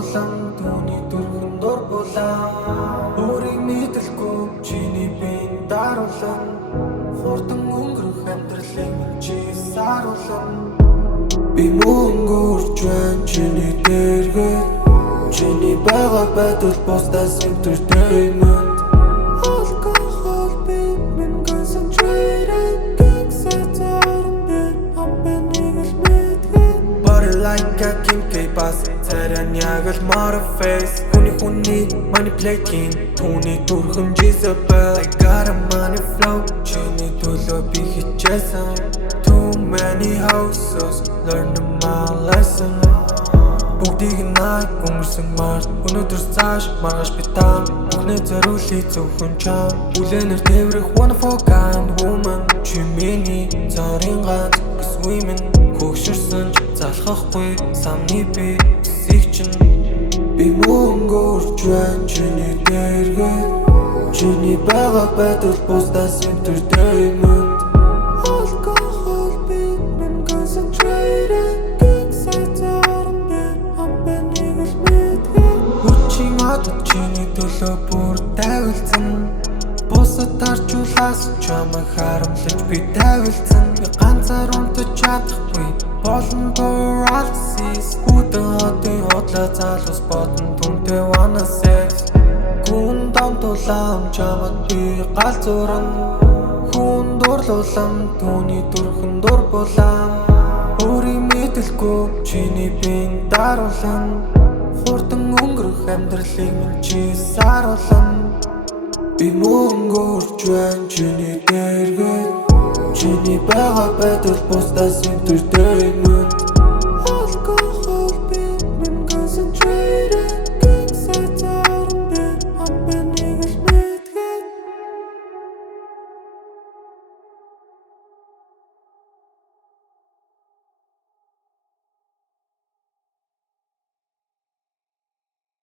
улам түүний дүрхэн дур булаа өөрийг мэдэлгүй чиний биеийн даруулан хурдан өнгөрөх амьдралыг чи саруулан би мөнгөрч байна чиний дээргээ чиний байгаа байдал бусдаас entertainment alcohol beat min concentrated gigs at R&B body like a Kim K bass царан яг л mother face хүний manipulating түүний дүрхэн Jezebel I got a money flow чиний төлөө би хичээсэн too many houses learn my lesson бүгдийг найг өнгөрсөн март өнөөдөр цааш маргааш би таам бүхнээ зориулъя зөвхөн чам үлэнэр тээврэх one of a kind woman чи миний царийн ганц бүс women хөгшөрсөн ч залхахгүй самны би эсэх чинь би мөнгөрч байна чиний дээргээ чиний байгаа байдал бусдаас entertainment alcohol beat min concentrated gigs at R&B чиний төлөө бүр тавилсан бусад тарчуулаас чамайг харамлаж би тавилсан би ганцаар унтаж чадахгүй болон paralysis үдэн хотын хотлоо залуус бодон түнтэй wanna sex гүн дамтуулам чамд би галзууран хүн дурлуулам түүний дүрхэн дур булам өөрийг мэдэлгүй чиний биеийн даруулан хурдан өнгөрөх амьдралыг чи саруулан би мөнгөрч байна чиний дээргээ чиний байгаа байдал бусдаас entertainment